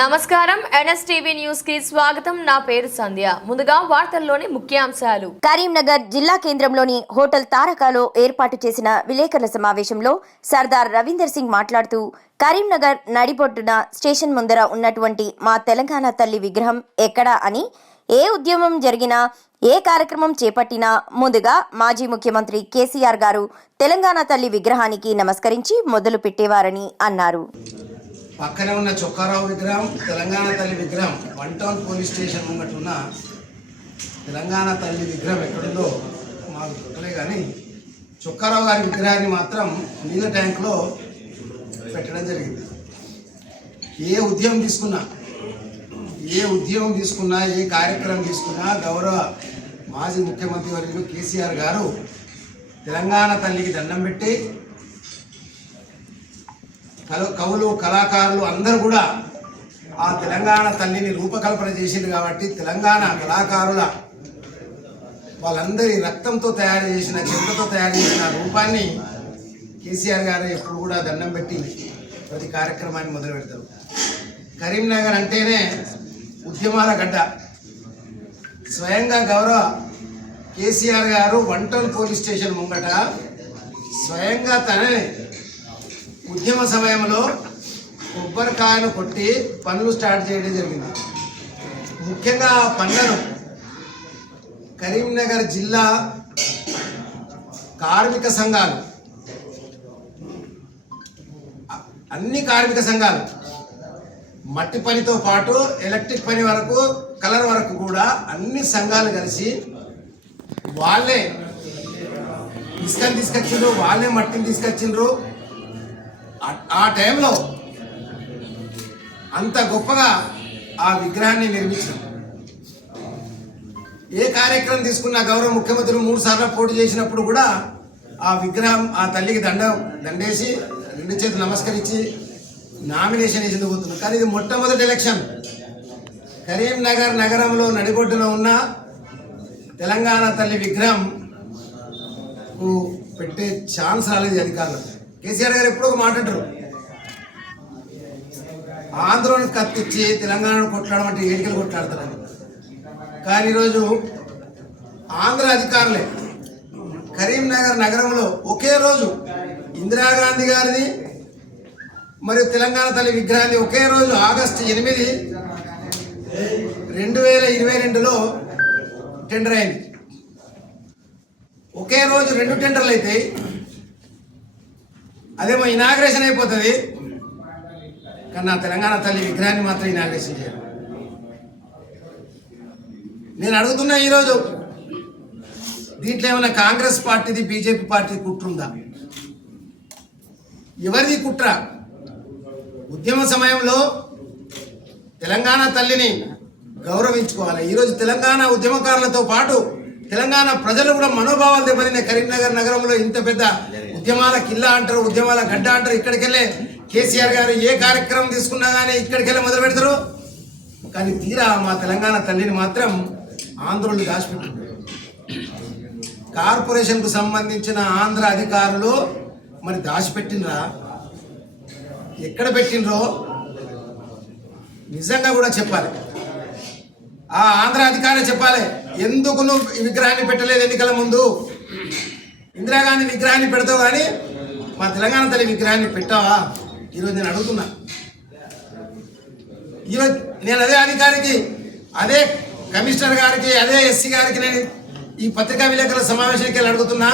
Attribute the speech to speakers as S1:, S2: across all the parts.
S1: నమస్కారం. ఎన్ఎస్టీవీ న్యూస్కి స్వాగతం. నా పేరు సంధ్య. ముందుగా వార్తల్లోని ముఖ్యాంశాలు.
S2: కరీంనగర్ జిల్లా కేంద్రంలోని హోటల్ తారకాలో ఏర్పాటు చేసిన విలేకరుల సమావేశంలో సర్దార్ రవీందర్ సింగ్ మాట్లాడుతూ కరీంనగర్ నడిబొడ్డున స్టేషన్ ముందర ఉన్నటువంటి మా తెలంగాణ తల్లి విగ్రహం ఎక్కడా అని ఏ ఉద్యమం జరిగినా ఏ కార్యక్రమం చేపట్టినా ముందుగా మాజీ ముఖ్యమంత్రి కేసీఆర్ గారు తెలంగాణ తల్లి విగ్రహానికి నమస్కరించి మొదలు పెట్టేవారని అన్నారు.
S3: పక్కనే ఉన్న చొక్కారావు విగ్రహం తెలంగాణ తల్లి విగ్రహం వన్ టౌన్ పోలీస్ స్టేషన్ ముంగట ఉన్న తెలంగాణ తల్లి విగ్రహం ఎక్కడుందో మాకు దొరకలే కానీ చొక్కారావు గారి విగ్రహాన్ని మాత్రం నీళ్ళ ట్యాంక్లో పెట్టడం జరిగింది. ఏ ఉద్యమం తీసుకున్నా ఏ ఉద్యమం తీసుకున్నా ఏ కార్యక్రమం తీసుకున్నా గౌరవ మాజీ ముఖ్యమంత్రి వర్యులు కేసీఆర్ గారు తెలంగాణ తల్లికి దండం పెట్టి కవులు కళాకారులు అందరూ కూడా ఆ తెలంగాణ తల్లిని రూపకల్పన చేసింది కాబట్టి తెలంగాణ కళాకారుల వాళ్ళందరి రక్తంతో తయారు చేసిన చెంతతో తయారు చేసిన రూపాన్ని కేసీఆర్ గారు ఎప్పుడు కూడా దండం పెట్టి ప్రతి కార్యక్రమాన్ని మొదలు పెడతారు. కరీంనగర్ అంటేనే ఉద్యమాల గడ్డ. స్వయంగా గౌరవ కేసీఆర్ గారు వన్ టౌన్ పోలీస్ స్టేషన్ ముంగట స్వయంగా తననే ఉద్యమ సమయంలో కొబ్బరికాయను కొట్టి పనులు స్టార్ట్ చేయడం జరిగింది. ముఖ్యంగా ఆ పనులను కరీంనగర్ జిల్లా కార్మిక సంఘాలు అన్ని కార్మిక సంఘాలు మట్టి పనితో పాటు ఎలక్ట్రిక్ పని వరకు కలర్ వరకు కూడా అన్ని సంఘాలు కలిసి వాళ్ళే ఇసుకని తీసుకొచ్చిండ్రు వాళ్ళే మట్టిని తీసుకొచ్చిండ్రు. ఆ- టైంలో అంత గొప్పగా ఆ విగ్రహాన్ని నిర్మించాం. ఏ కార్యక్రమం తీసుకున్న గౌరవ ముఖ్యమంత్రులు మూడు సార్లు పోటీ చేసినప్పుడు కూడా ఆ విగ్రహం ఆ తల్లికి దండ దండేసి రెండు చేతులు నమస్కరించి నామినేషన్ వేసి పోతున్నాం. కానీ ఇది మొట్టమొదటి ఎలక్షన్. కరీంనగర్ నగరంలో నడిబొడ్డున ఉన్న తెలంగాణ తల్లి విగ్రహం పెట్టే ఛాన్స్ రాలేదు అధికారులకు. కేసీఆర్ గారు ఎప్పుడో ఒక మాట అంటారు. ఆంధ్రోని కత్తిచ్చి తెలంగాణను కొట్లాడడం అంటే ఏడికలు కొట్లాడతారు కానీ ఈరోజు ఆంధ్ర అధికారులే కరీంనగర్ నగరంలో ఒకే రోజు ఇందిరాగాంధీ గారిది మరియు తెలంగాణ తల్లి విగ్రహాన్ని ఒకే రోజు ఆగస్టు ఎనిమిది రెండు వేల ఇరవై రెండులో టెండర్ అయింది. ఒకే రోజు రెండు టెండర్లు అయితే అదేమో ఇనాగ్రేషన్ అయిపోతుంది. కానీ నా తెలంగాణ తల్లి విగ్రహాన్ని మాత్రం ఇనాగ్రేషన్ చేయాలి. నేను అడుగుతున్నా ఈరోజు దీంట్లో ఏమైనా కాంగ్రెస్ పార్టీది బీజేపీ పార్టీ కుట్రుందా ఎవరిది కుట్ర? ఉద్యమ సమయంలో తెలంగాణ తల్లిని గౌరవించుకోవాలి. ఈరోజు తెలంగాణ ఉద్యమకారులతో పాటు తెలంగాణ ప్రజలు కూడా మనోభావాలు దెబ్బతిన్న కరీంనగర్ నగరంలో ఇంత పెద్ద ఉద్యమాల కిల్లా అంటారు ఉద్యమాల గడ్డ అంటారు. ఇక్కడికెళ్ళే కేసీఆర్ గారు ఏ కార్యక్రమం తీసుకున్నా కానీ ఇక్కడికెళ్ళి మొదలు పెడతారు. కానీ తీరా మా తెలంగాణ తల్లిని మాత్రం ఆంధ్రులు దాచిపెట్టారు కార్పొరేషన్కు సంబంధించిన ఆంధ్ర అధికారులు మరి దాచిపెట్టినరా ఎక్కడ పెట్టినరో నిజంగా కూడా చెప్పాలి. ఆ ఆంధ్ర అధికారి చెప్పాలి ఎందుకు నువ్వు విగ్రహాన్ని పెట్టలేదు ఎన్నికల ముందు? ఇందిరాగాంధీ విగ్రహాన్ని పెడతావు కానీ మా తెలంగాణ తల్లి విగ్రహాన్ని పెట్టావా? ఈరోజు నేను అడుగుతున్నా. ఈరోజు నేను అదే అధికారికి అదే కమిషనర్ గారికి అదే ఎస్సీ గారికి నేను ఈ పత్రికా విలేకరుల సమావేశానికి వెళ్ళి అడుగుతున్నా.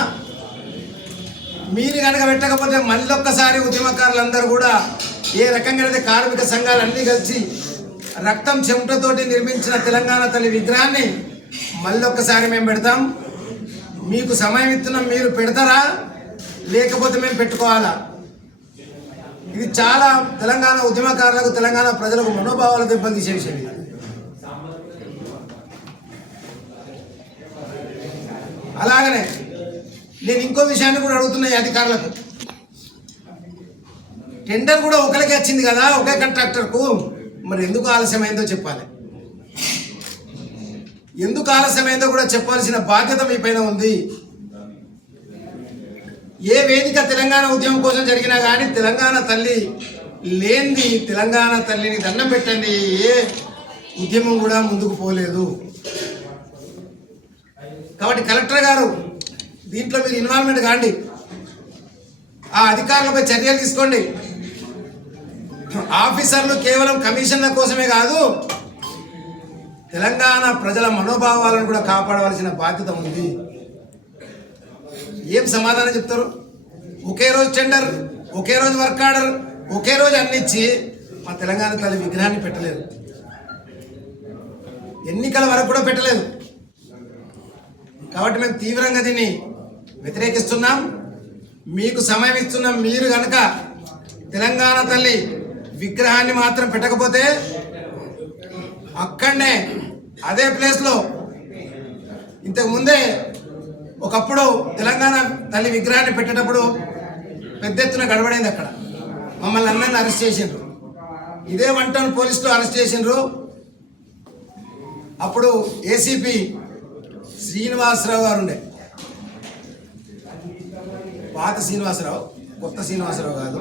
S3: మీరు కనుక పెట్టకపోతే మళ్ళీ ఒక్కసారి ఉద్యమకారులందరూ కూడా ఏ రకంగా అయితే కార్మిక సంఘాలు అన్నీ కలిసి రక్తం చెమటతోటి నిర్మించిన తెలంగాణ తల్లి విగ్రహాన్ని మళ్ళొక్కసారి మేము పెడతాం. మీకు సమయం ఇస్తున్నాం మీరు పెడతారా? లేకపోతే మేము పెట్టుకోవాలా? ఇది చాలా తెలంగాణ ఉద్యమకారులకు తెలంగాణ ప్రజలకు మనోభావాలు దెబ్బతీసే విషయం ఇది. అలాగనే నేను ఇంకో విషయాన్ని కూడా అడుగుతున్నా ఈ అధికారులకు. టెండర్ కూడా ఒకరికి వచ్చింది కదా ఒకే కాంట్రాక్టర్కు. మరి ఎందుకు ఆలస్యమైందో చెప్పాలి. ఎందుకు ఆలస్యమైందో కూడా చెప్పాల్సిన బాధ్యత మీ పైన ఉంది. ఏ వేదిక తెలంగాణ ఉద్యమం కోసం జరిగినా కానీ తెలంగాణ తల్లి లేనిది తెలంగాణ తల్లిని దండం పెట్టండి. ఏ ఉద్యమం కూడా ముందుకు పోలేదు. కాబట్టి కలెక్టర్ గారు దీంట్లో మీరు ఇన్వాల్వ్మెంట్ కాండి. ఆ అధికారులపై చర్యలు తీసుకోండి. ఆఫీసర్లు కేవలం కమిషన్ల కోసమే కాదు తెలంగాణ ప్రజల మనోభావాలను కూడా కాపాడవలసిన బాధ్యత ఉంది. ఏం సమాధానం చెప్తారు? ఒకే రోజు టెండర్ ఒకే రోజు వర్క్ ఆర్డర్ ఒకే రోజు అన్నిచ్చి మా తెలంగాణ తల్లి విగ్రహాన్ని పెట్టలేదు. ఎన్నికల వరకు కూడా పెట్టలేదు. కాబట్టి మేము తీవ్రంగా దీన్ని వ్యతిరేకిస్తున్నాం. మీకు సమయం ఇస్తున్నాం మీరు కనుక తెలంగాణ తల్లి విగ్రహాన్ని మాత్రం పెట్టకపోతే అక్కడనే అదే ప్లేస్లో. ఇంతకు ముందే ఒకప్పుడు తెలంగాణ తల్లి విగ్రహాన్ని పెట్టేటప్పుడు పెద్ద ఎత్తున గడబడింది అక్కడ. మమ్మల్ని అందరిని అరెస్ట్ చేసిండ్రు. ఇదే వన్ టౌన్ పోలీసులు అరెస్ట్ చేసిండ్రు. అప్పుడు ఏసీపీ శ్రీనివాసరావు గారు ఉండే. పాత శ్రీనివాసరావు కొత్త శ్రీనివాసరావు కాదు.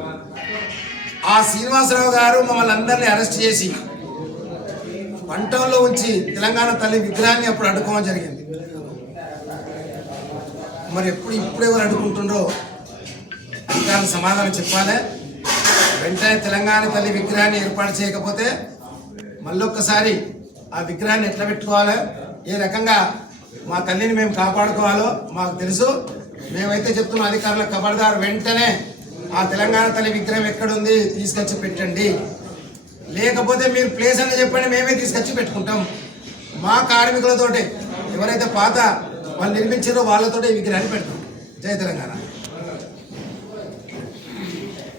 S3: ఆ శ్రీనివాసరావు గారు మమ్మల్ని అందరినీ అరెస్ట్ చేసి వంటంలో ఉంచి తెలంగాణ తల్లి విగ్రహాన్ని అప్పుడు అడ్డుకోవడం జరిగింది. మరి ఎప్పుడు ఇప్పుడు ఎవరు అడ్డుకుంటుండ్రో దానికి సమాధానం చెప్పాలి. వెంటనే తెలంగాణ తల్లి విగ్రహాన్ని ఏర్పాటు చేయకపోతే మళ్ళొక్కసారి ఆ విగ్రహాన్ని ఎట్లా పెట్టుకోవాలో? ఏ రకంగా మా తల్లిని మేము కాపాడుకోవాలో మాకు తెలుసు. మేమైతే చెప్తున్నాం అధికారులకు ఖబర్దారు వెంటనే ఆ తెలంగాణ తల్లి విగ్రహం ఎక్కడుంది? తీసుకొచ్చి పెట్టండి. లేకపోతే మీరు ప్లేస్ అని చెప్పండి మేమే తీసుకొచ్చి పెట్టుకుంటాం. మా కార్మికులతోటి ఎవరైతే పాత వాళ్ళు నిర్మించారో వాళ్ళతోటి విగ్రహాన్ని పెడతాం. జయ తెలంగాణ.